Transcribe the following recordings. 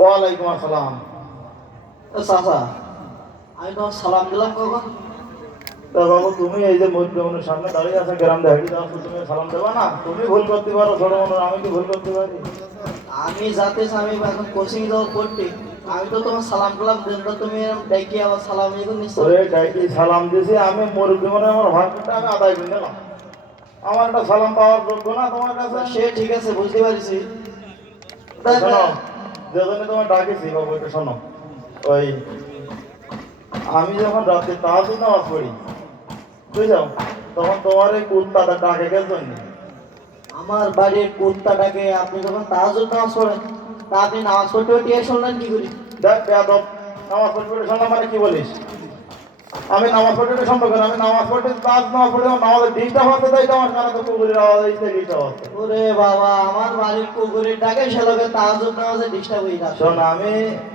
ওয়ালাইকুম আসসালাম। চাচা, আমি তোমার সালাম দিলাম কখন? তা বাবু, তুমি এই যে মধ্যমনের সামনে দাঁড়িয়ে আছে, গ্রাম দেখাটি দাও, তুমি সালাম দেবা না? তুমি ভুল করতে পারো ছোট মনে, আমি কি ভুল করতে পারি? আমি যাতে আমি এখন কোচিং যাবো পড়তে, আমি তো তোমার সালাম দিলাম দেন, তো তুমি ডাইকে আবার সালাম এখন নিশ্চয়। ওরে ডাইকি সালাম দিছি আমি, মুরব্বী মনে আমার ভাগটা আমি আদায় করে নিলাম। আমার একটা সালাম পাওয়ার যোগ্য না তোমার কাছে? সে ঠিক আছে, বুঝতে পারছি। শোনো, যেজন্য তোমার ডাকেছি বাবু, এটা শোনো। ওই আমি যখন রাত্রে তাহাজ্জুদ নামাজ পড়ি, বুঝছো, তখন তোমার এই কুত্তাটা ডাকে কেন জন্য? আমার বাড়ির কুত্তাটাকে আপনি যখন তাহাজ্জুদ নামাজ পড়েন, তা আপনি নামাজ পড়তে পড়তে শুনলেন কি করি? দেখ বেয়াদব, নামাজ পড়তে পড়তে শুনলাম মানে কি বলিস? আমি নামাজ পড়তে পড়তে শুনবো কেন? আমি নামাজ পড়তে নামাজ পড়তে নামাজের ডিস্টার্ব হচ্ছে, তাই তো আমার কানে তো কুকুরের আওয়াজ হচ্ছে, ডিস্টার্ব হচ্ছে। ওরে বাবা, আমার বাড়ির কুকুরের ডাকে সে লোকে তাহাজ্জুদ নামাজে ডিস্টার্ব হয়ে যাচ্ছে। শোন, আমি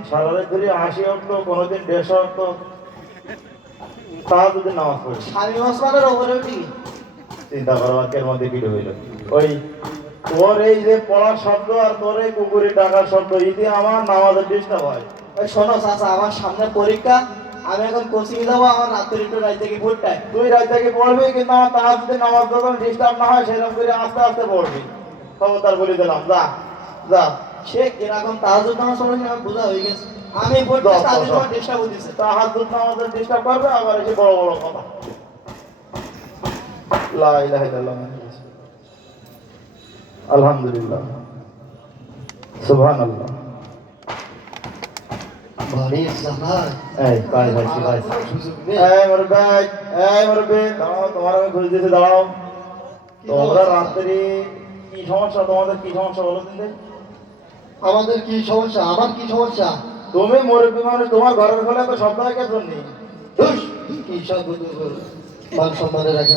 সারা রাত ধরে 80 অক্ট, কোনোদিন 150 অক্ট যদি নামাজ পড়ি। স্বামী ওসমানের ওপরে উঠি। চিন্তা করো এর মধ্যে কি হইল। ওই তোর এই যে পড়ার শব্দ আর তোর এই কুকুরের ডাকার শব্দ, এতে আমার নামাজের ডিস্টার্ব হয়। ওই শোনো চাচা, আমার সামনে পরীক্ষা, আমি এখন কোচিং যাবো, আমার রাত্রে একটু রাত থেকে পড়তায়। তুই রাত থেকে পড়বি, কিন্তু আমার তাহার যদি নামাজ যখন ডিস্টার্ব না হয় সেরকম করে আস্তে আস্তে পড়বি। খবরদার বলে দিলাম, যা যা। সে কিরকম তাহাজ্জুদ নামাজ পড়ে আমার বোঝা হয়ে গেছে। আমি পড়তে তাদের তোমার ডিস্টার্ব হতেছে। তাহাজ্জুদ নামাজের ডিস্টার্ব করবে, আবার এসে বড় বড় কথা। লা ইলাহা ইল্লাল্লাহ, আলহামদুলিল্লাহ, সুবহানাল্লাহ। বাড়ির জামাই এই ভাই ভাই ভাই, এই মুরব্বি, এই মুরব্বি, দাঁড়াও, তোমার আমি খুঁজে দিতে দাঁড়াও। তোমরা রাত্রি কি সমস্যা, তোমাদের কি সমস্যা বলো কিন্তু? আমাদের কি সমস্যা? আমার কি সমস্যা? তুমি মুরব্বি মানুষ, তোমার ঘরের খোলে তো শব্দ হয় কে জন্য? কি সব মান সম্মানের রাখে।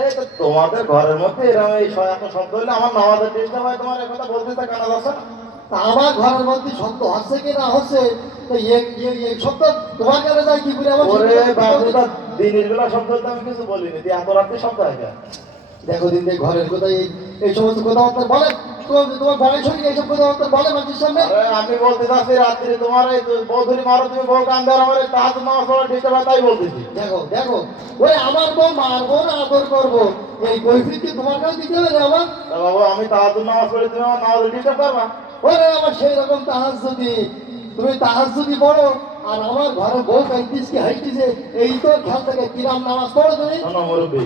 এই তো তোমাদের ঘরের মধ্যে এরকম এই এত শব্দ হলে আমার নামাজের ডিস্টার্ব হয়, তোমার কথা বলতে তা কানা যাচ্ছে না? আমার ঘরের মধ্যে শব্দ হচ্ছে কি না হচ্ছে, তো শব্দ তোমার কাছে যায় কি করে? আমার ওরে বাবুটা, দিনের বেলা শব্দ হতে আমি কিছু বলিনি, তুই এত রাত্রে শব্দ হয় কেন? দেখো দিন দেখ ঘরের কোথায় এই সমস্ত কথাবার্তা বলে, তোমার ঘরের সঙ্গে এইসব কথাবার্তা বলে মানুষের সামনে। আরে আমি বলতে চাচ্ছি রাত্রি তোমার এই বৌধুরী মারো, তুমি বউ কান্দে, আর আমার তাহাজ্জুদ নামাজ পড়া ডিস্টার্ব হয়, তাই বলতেছি। দেখো দেখো, ওই আমার বউ মারবো না আদর করবো, এই কৈফিয়ত কি তোমার কাছে দিতে হবে আমার? তা বাবু, আমি তাহাজ্জুদ নামাজ পড়ি, তুমি আমার নামাজ ডিস্টার্ব করবা? ওরে আমার সেই রকম তাহাজ্জুদি, তুমি তাহাজ্জুদি পড়ো, আর আমার ঘরে বউ কাইতিস কি হাইতিছে, এই তো খেয়াল থেকে কিরাম নামাজ পড়ো তুমি। শোনো মুরব্বি,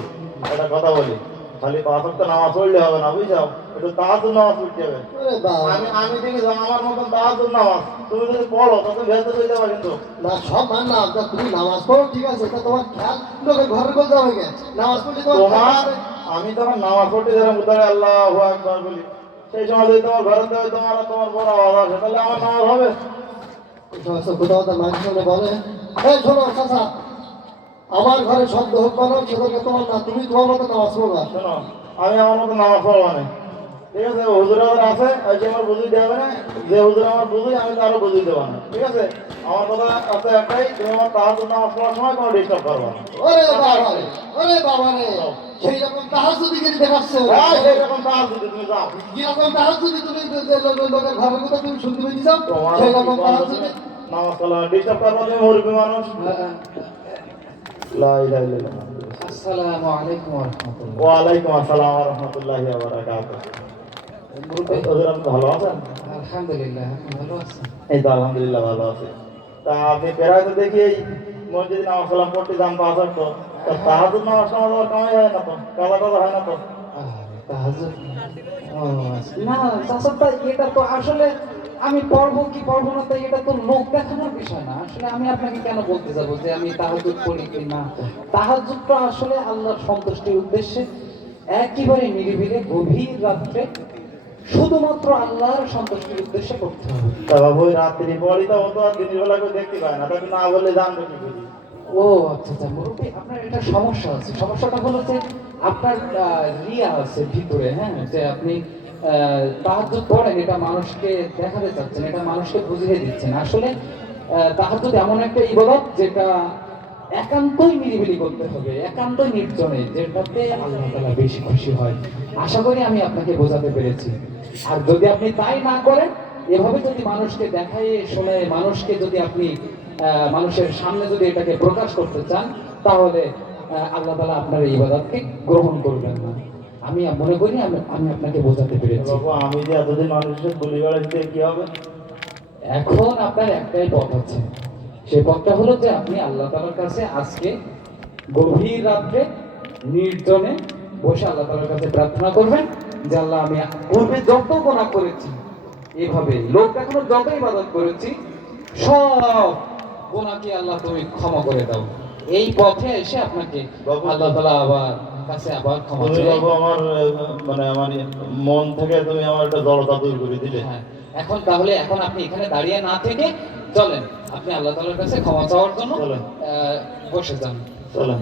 একটা কথা বলি, খালি 5 ওয়াক্ত নামাজ পড়লে হবে না, বুঝছো? একটু তাহাজ্জুদ নামাজ পড়তে হবে। ওরে বাবা, আমি দেখি আমার মতন তাহাজ্জুদ নামাজ তুমি যদি পড়ো তো তুমি ভেতরে চলে যাবে কিন্তু। না সব মানলাম, তা তুমি নামাজ পড়ো ঠিক আছে, তা তোমার খেয়াল লোকের ঘরের কোল যাবে কে? নামাজ পড়লে তোমার, আমি তখন নামাজ পড়তে যেরকম উদারে আল্লাহু আকবার বলি, সেই সময় যদি তোমার ঘরে দেবে তোমার তোমার বড় আওয়াজ আসে, তাহলে আমার নামাজ হবে? এই সমস্ত কথাবার্তা মানুষের সামনে বলে। এই শোনো চাচা, আমার ঘরে শব্দ হোক কেন সেটাকে তোমার না, তুমি তোমার মতো নামাজ পড়বা। শোনো, আমি আমার মতো নামাজ পড়বো না, ঠিক আছে? হুজুর আছে, ওই যে আমার বুঝিয়ে দেবে না, যে হুজুর আমার বুঝি আমি তো আরো বুঝিয়ে দেবো না, ঠিক আছে? আমার কথা আছে একটাই, তুমি আমার তাহাজ্জুদ নামাজ পড়ার সময় কোনো ডিস্টার্ব করবো না। ওরে বাবা রে, ওরে বাবা রে, সেই রকম তাহাজ্জুদি গিরি দেখাচ্ছে। হ্যাঁ, সেরকম তাহাজ্জুদ তুমি যাও। যেরকম তাহাজ্জুদি তুমি লোকের ঘরের কথা তুমি শুনতে পেয়ে যাও, তোমার সেই রকম তাহাজ্জুদি। নামাজ পড়া ডিস্টার্ব করবো, তুমি মুরব্বী মানুষ। লা ইলাহা ইল্লাল্লাহ। আসসালামু আলাইকুম ওয়া রাহমাতুল্লাহ। ওয়ালাইকুম আসসালাম ওয়া রাহমাতুল্লাহি ওয়া বারাকাতুহু। হুজুর, আপনি ভালো আছেন? আলহামদুলিল্লাহ, ভালো আছি। এই তো আলহামদুলিল্লাহ ভালো আছি। তা আপনি প্রায় তো দেখি এই মসজিদে নামাজ সালাম পড়তে যান 5 ওয়াক্ত, তা তাহাজ্জুদ নামাজ আবার কামাই হয় না তো, কাজা টাজা হয় না তো? তাহাজ্জুদ না চাচা, এটা তো আসলে আমি পড়বো কি পড়বো না, তো এটা তো লোক দেখানোর বিষয় না। আসলে আমি আপনাকে কেন বলতে যাবো যে আমি তাহাজ্জুদ পড়ি কি না? তাহাজ্জুদটা আসলে আল্লাহর সন্তুষ্টির উদ্দেশ্যে একেবারে নিরিবিলি গভীর রাত্রে শুধুমাত্র আল্লাহর সন্তুষ্টির উদ্দেশ্যে করতে হবে। তা বাবু, ওই রাত্রি পড়ি তো, ও তো আর দিনের বেলা কেউ দেখতে পায় না, তাকে না বললে জানবে কি করি? ও আচ্ছা আচ্ছা, মুরব্বী আপনার একটা সমস্যা আছে। সমস্যাটা হলো যে আপনার রিয়া আছে ভিতরে, হ্যাঁ, যে আপনি তাহাজ্জুদ পড়েন, এটা মানুষকে দেখাতে চাচ্ছেন, এটা মানুষকে বুঝিয়ে দিচ্ছেন। আসলে তাহাজ্জুদ এমন একটা ইবাদত যেটা একান্তই নিরিবিলি করতে হবে, একান্তই নির্জনে, যেটাতে আল্লাহ তাআলা বেশি খুশি হয়। আশা করি আমি আপনাকে বোঝাতে পেরেছি। আর যদি আপনি তাই না করেন এভাবে যদি মানুষকে দেখায় শোনায় মানুষকে যদি আপনি মানুষের সামনে যদি এটাকে প্রকাশ করতে চান, তাহলে আল্লাহ তাআলা আপনার এই ইবাদতকে গ্রহণ করবেন না। আমি মনে করি আমি আপনাকে বোঝাতে পেরেছি। বাবু আমি যে এতদিন মানুষের গুলি দিতে কি হবে? এখন আপনার একটাই পথ আছে, সেই পথটা হলো যে আপনি আল্লাহ তাআলার কাছে আজকে গভীর রাত্রে নির্জনে বসে আল্লাহ তাআলার কাছে প্রার্থনা করবেন যে আল্লাহ আমি পূর্বে যত গুনাহ করেছি, এভাবে লোক দেখানোর যত ইবাদত করেছি, সব গুনাহকে আল্লাহ তুমি ক্ষমা করে দাও। এই পথে এসে আপনাকে বাবু, আল্লাহ তাআলা আবার কাছে আবার ক্ষমা তুমি চাই। বাবু আমার মানে আমার মন থেকে তুমি আমার একটা জড়তা দূর করে দিলে। হ্যাঁ, এখন তাহলে এখন আপনি এখানে দাঁড়িয়ে না থেকে চলেন, আপনি আল্লাহ তাআলার কাছে ক্ষমা চাওয়ার জন্য চলেন। বসে যান। চলেন।